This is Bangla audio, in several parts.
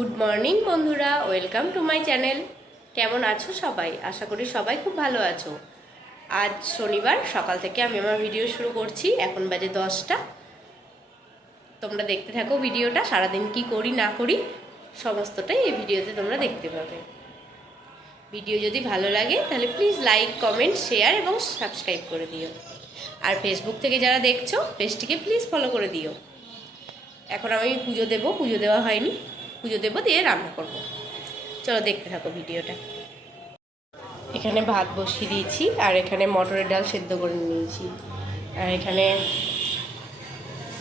গুড মর্নিং বন্ধুরা, ওয়েলকাম টু মাই চ্যানেল। কেমন আছো সবাই? আশা করি সবাই খুব ভালো আছো। আজ শনিবার সকাল থেকে আমি আমার ভিডিও শুরু করছি। এখন বাজে 10টা। তোমরা দেখতে থাকো ভিডিওটা। সারাদিন কি করি না করি সমস্তটাই এই ভিডিওতে তোমরা দেখতে পাবে। ভিডিও যদি ভালো লাগে তাহলে প্লিজ লাইক, কমেন্ট, শেয়ার এবং সাবস্ক্রাইব করে দিও। আর ফেসবুক থেকে যারা দেখছো পেজটিকে প্লিজ ফলো করে দিও। এখন আমি পুজো দেবো, পুজো দেওয়া হয়নি, পুজো দেবো দিয়ে রান্না করব। চলো দেখতে থাকো ভিডিওটা। এখানে ভাত বসিয়ে দিয়েছি আর এখানে মটরের ডাল সেদ্ধ করে নিয়েছি। আর এখানে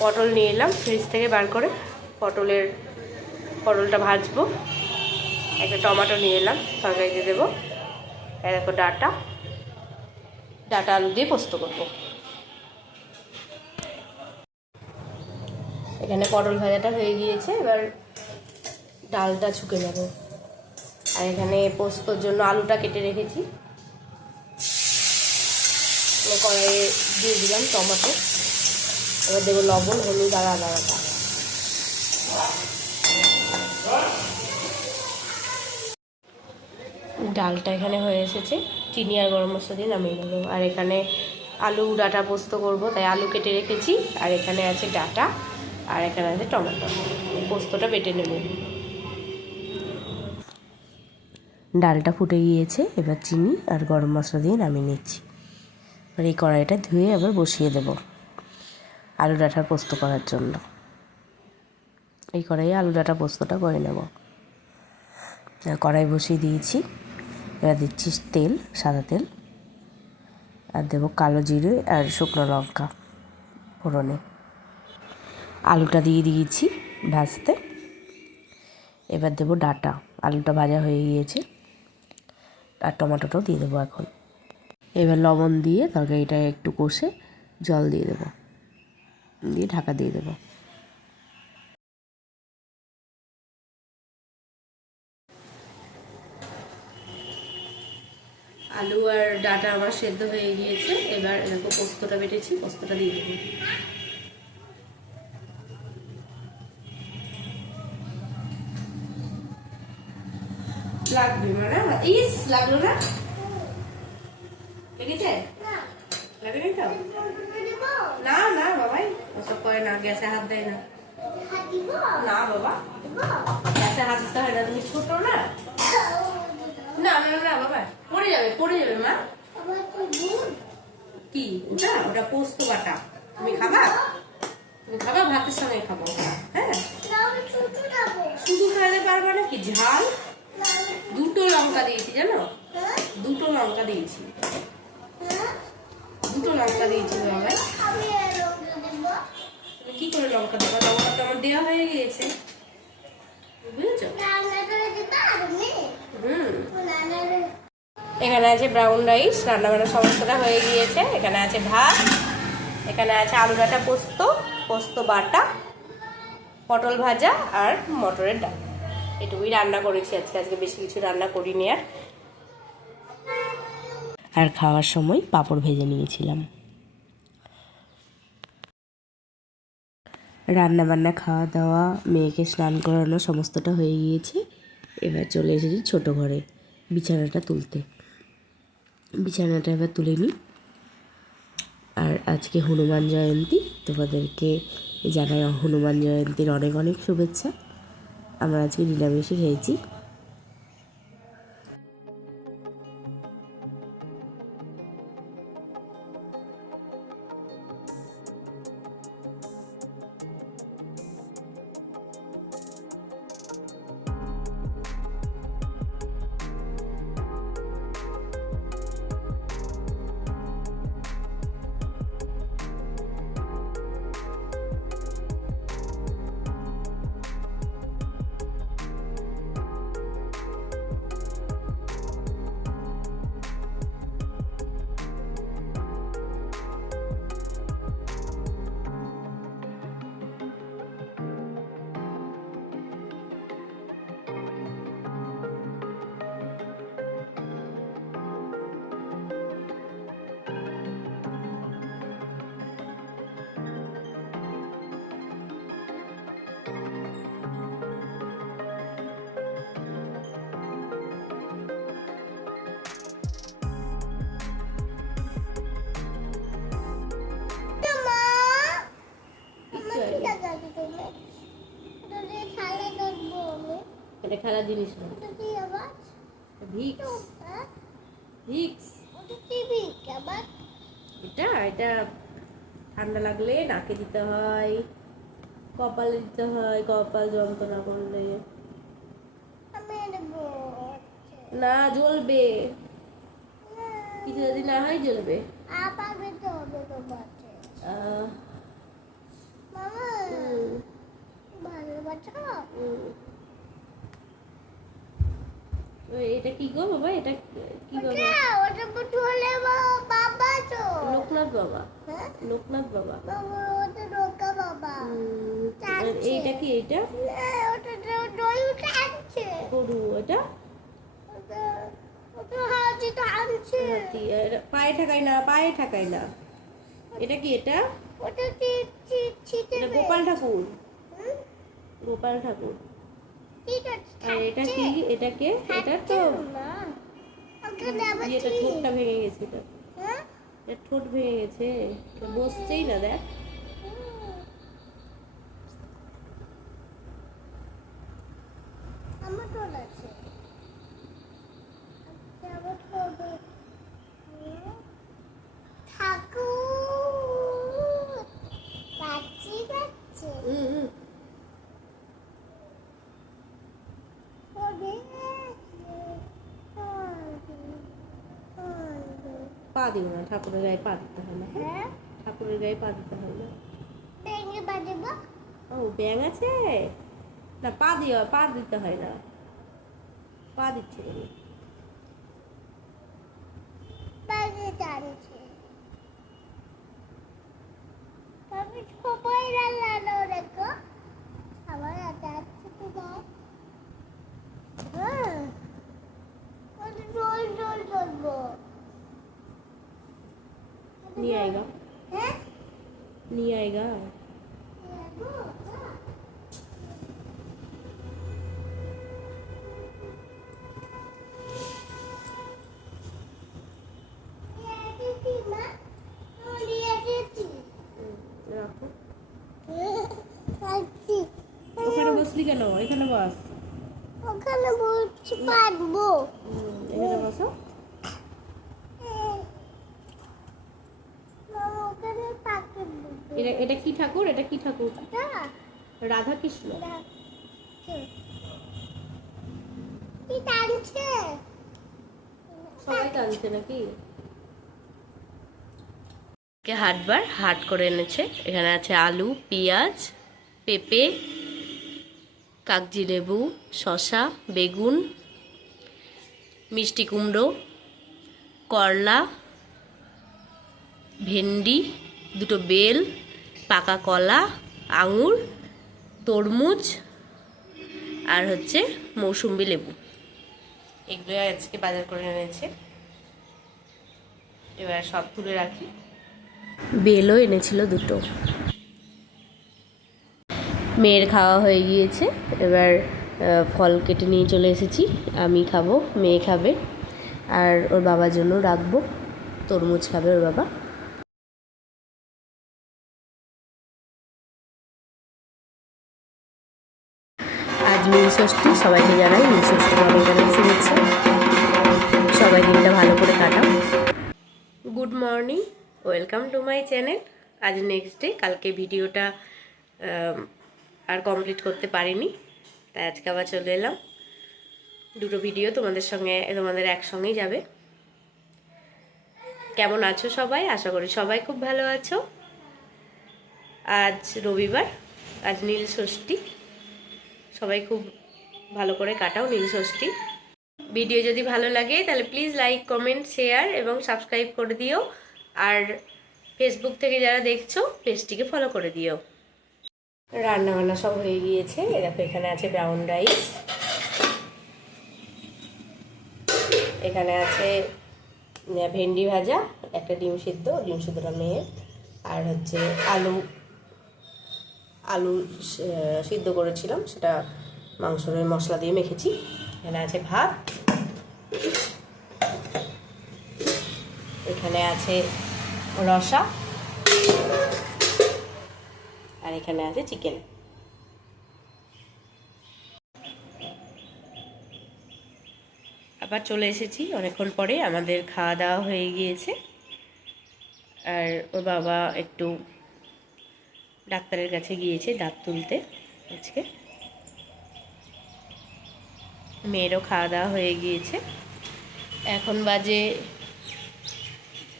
পটল নিয়ে এলাম ফ্রিজ থেকে বার করে, পটলটা ভাজবো। একটা টমেটো নিয়ে এলাম, তরকারিতে দেবো। আর দেখো ডাটা আলু দিয়ে পোস্ত করবো। এখানে পটল ভাজাটা হয়ে গিয়েছে, এবার ডালটা ছুকে নেব। আর এখানে পোস্তর জন্য আলুটা কেটে রেখেছি। কড়াইয়ে দিয়ে দিলাম টমেটো, এবার দেবো লবণ, হলুদ আর আদা বাটা। ডালটা এখানে হয়ে এসেছে, চিনি আর গরম মশলা দিয়ে নামিয়ে নেবো। আর এখানে আলু ডাটা পোস্ত করব, তাই আলু কেটে রেখেছি। আর এখানে আছে ডাটা আর এখানে আছে টমেটো। পোস্তটা বেটে নেব। ডালটা ফুটে গিয়েছে, এবার চিনি আর গরম মশলা দিয়ে নামিয়ে নিচ্ছি। আর এই কড়াইটা ধুয়ে আবার বসিয়ে দেব আলু ডাঁটার পোস্ত করার জন্য। এই কড়াইয়ে আলু ডাঁটা পোস্তটা করে নেব। কড়াই বসিয়ে দিয়েছি, এবার দিচ্ছি তেল, সাদা তেল, আর দেবো কালো জিরে আর শুকনো লঙ্কা ফোড়নে। আলুটা দিয়ে দিয়েছি ভাজতে। এবার দেবো ডাঁটা, আলুটা ভাজা হয়ে গিয়েছে। আর টমেটোটাও দিয়ে দেবো এখন। এবার লবণ দিয়ে তরকারিটা একটু কষে জল দিয়ে দেবো, দিয়ে ঢাকা দিয়ে দেবো। আলু আর ডাঁটা আমার সেদ্ধ হয়ে গিয়েছে। এবার এরকম পোস্তটা বেটেছি, পোস্তটা দিয়ে দেবো। লাগবে মানে ইস লাগলো না, লেগেছে? লাগে নাই তো? না না বাবাই ওসব করে না, গ্যাসে হাত দেয় না। না বাবা, গ্যাসে হাত দিতে হয় না, তুমি ছোট না। না না না বাবা, পড়ে যাবে মা। কি ওটা? ওটা পোস্ত বাটা। তুমি খাবা? তুমি খাবা? ভাতের সঙ্গে খাবো। হ্যাঁ, শুধু খাইতে পারবে না, কি ঝাল। দুটো লঙ্কা দিয়েছি জানো, দুটো লঙ্কা দিয়েছি বাবা। তুমি কি করে লঙ্কা দেবা? লঙ্কা তো আমার দেওয়া হয়ে গিয়েছে, বুঝেছো? এখানে আছে ব্রাউন রাইস, রান্নাবান্না সমস্তটা হয়ে গিয়েছে। এখানে আছে ভাত, এখানে আছে আলু ডাঁটা পোস্ত বাটা, পটল ভাজা আর মটরের ডাল। এটুকুই রান্না করেছি আজকে বেশি কিছু রান্না করিনি। আর খাওয়ার সময় পাঁপড় ভেজে নিয়েছিলাম। রান্নাবান্না, খাওয়া দাওয়া, মেয়েকে স্নান করানো সমস্তটা হয়ে গিয়েছে। এবার চলে এসেছি ছোটো ঘরে বিছানাটা তুলতে। বিছানাটা এবার তুলে নিই। আর আজকে হনুমান জয়ন্তী, তোমাদেরকে জানাই হনুমান জয়ন্তীর অনেক অনেক শুভেচ্ছা। আমরা আজকে নিরামিষই খেয়েছি। খেলার জিনিস না। Vicks, Vicks. এটা এটা ঠান্ডা লাগলে নাকে দিতে হয়, কপালে দিতে হয়, কপাল যন্ত্রণা করলে। না জ্বলবে, কিছু যদি না হয় জ্বলবে। এটা কি গো বাবা? এটা কি বাবা? লোকনাথ বাবা। লোকনাথ বাবা। এইটা কি? এটা গরু। এটা পায়ে ঠাকাই না, পায়ে ঠাকাই না। এটা কি? এটা গোপাল ঠাকুর। গোপাল ঠাকুর। আর এটা কি? এটা কে? এটা তো এটা ঠোঁটটা ভেঙে গেছে। এটা ঠোঁট ভেঙে গেছে, বসছেই না। দেখ পা দিও না, ঠাকুরের গায়ে পা দিতে হয় না। ঠাকুরের গায়ে পা দিতে হয় না। ও ব্যাঙ আছে না, পা দিও, পা দিতে হয় না। পা দিচ্ছে नहीं आएगा, नहीं आएगा। ওখানে বসলি কেন? এখানে বস। ওখানে বসতে পারবো। এখানে বসো। এটা কি ঠাকুর? এটা কি ঠাকুর? রাধা কৃষ্ণ। সবাই টানছে নাকি? হাটবার হাট করে এনেছে। এখানে আছে আলু, পেঁয়াজ, পেঁপে, কাগজি লেবু, শসা, বেগুন, মিষ্টি কুমড়ো, করলা, ভেন্ডি, দুটো বেল, পাকা কলা, আঙুর, তরমুজ আর হচ্ছে মৌসুম্বি লেবু। এগুলো আজকে বাজার করে এনেছে। এবার সব তুলে রাখি। বেলও এনেছিল দুটো। মেয়ের খাওয়া হয়ে গিয়েছে। এবার ফল কেটে নিয়ে চলে এসেছি। আমি খাবো, মেয়ে খাবে, আর ওর বাবার জন্য রাখবো। তরমুজ খাবে ওর বাবা। আজ নীল ষষ্ঠী, সবাইকে জানাই নীল ষষ্ঠীর অনেক অনেক শুভেচ্ছা। সবাই দিনটা ভালো করে কাটাও। Good morning, welcome to my channel. আজ নেক্সট ডে। কালকে ভিডিওটা আর কমপ্লিট করতে পারিনি, তাই আজকে আবার চলে এলাম। দুটো ভিডিও তোমাদের একসঙ্গেই যাবে। কেমন আছো সবাই? আশা করি সবাই খুব ভালো আছো। আজ রবিবার, আজ নীল ষষ্ঠী। সবাই খুব ভালো করে কাটাও নীল ষষ্ঠী। ভিডিও যদি ভালো লাগে তাহলে প্লিজ লাইক, কমেন্ট, শেয়ার এবং সাবস্ক্রাইব করে দিও। আর ফেসবুক থেকে যারা দেখছো পেজটিকে ফলো করে দিও। রান্না বান্না সব হয়ে গিয়েছে। দেখো এখানে আছে ব্রাউন রাইস, এখানে আছে ভেন্ডি ভাজা, একটা ডিম সিদ্ধটা মেয়ে, আর হচ্ছে আলু সিদ্ধ করেছিলাম, সেটা মাংসের মশলা দিয়ে মেখেছি। এখানে আছে ভাত, এখানে আছে রসা, আর এখানে আছে চিকেন। আবার চলে এসেছি অনেকক্ষণ পরে। আমাদের খাওয়া দাওয়া হয়ে গিয়েছে, আর ওর বাবা একটু ডাক্তারের কাছে গিয়েছে দাঁত তুলতে আজকে। মেয়েরও খাওয়া দাওয়া হয়ে গিয়েছে, এখন বাজে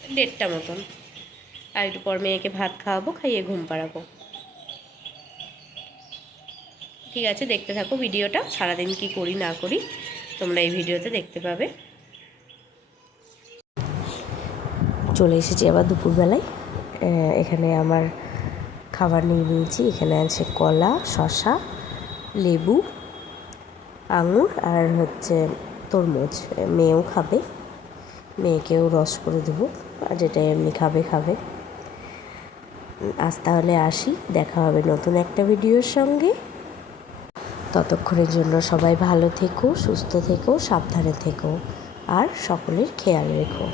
1:30 মতন। আর একটু পর মেয়েকে ভাত খাওয়াবো, খাইয়ে ঘুম পাড়াবো। ঠিক আছে, দেখতে থাকো ভিডিওটা। সারাদিন কি করি না করি তোমরা এই ভিডিওতে দেখতে পাবে। চলে এসেছি আবার দুপুরবেলায়। এখানে আমার খাবার নিয়ে নিয়েছি। এখানে আছে কলা, শসা, লেবু, আঙুর আর হচ্ছে তরমুজ। মেয়েও খাবে, মেয়েকেও রস করে দেবো, আর যেটা এমনি খাবে খাবে। আজ তাহলে আসি, দেখা হবে নতুন একটা ভিডিওর সঙ্গে। ততক্ষণের জন্য সবাই ভালো থেকো, সুস্থ থেকো, সাবধানে থেকো, আর সকলের খেয়াল রেখো।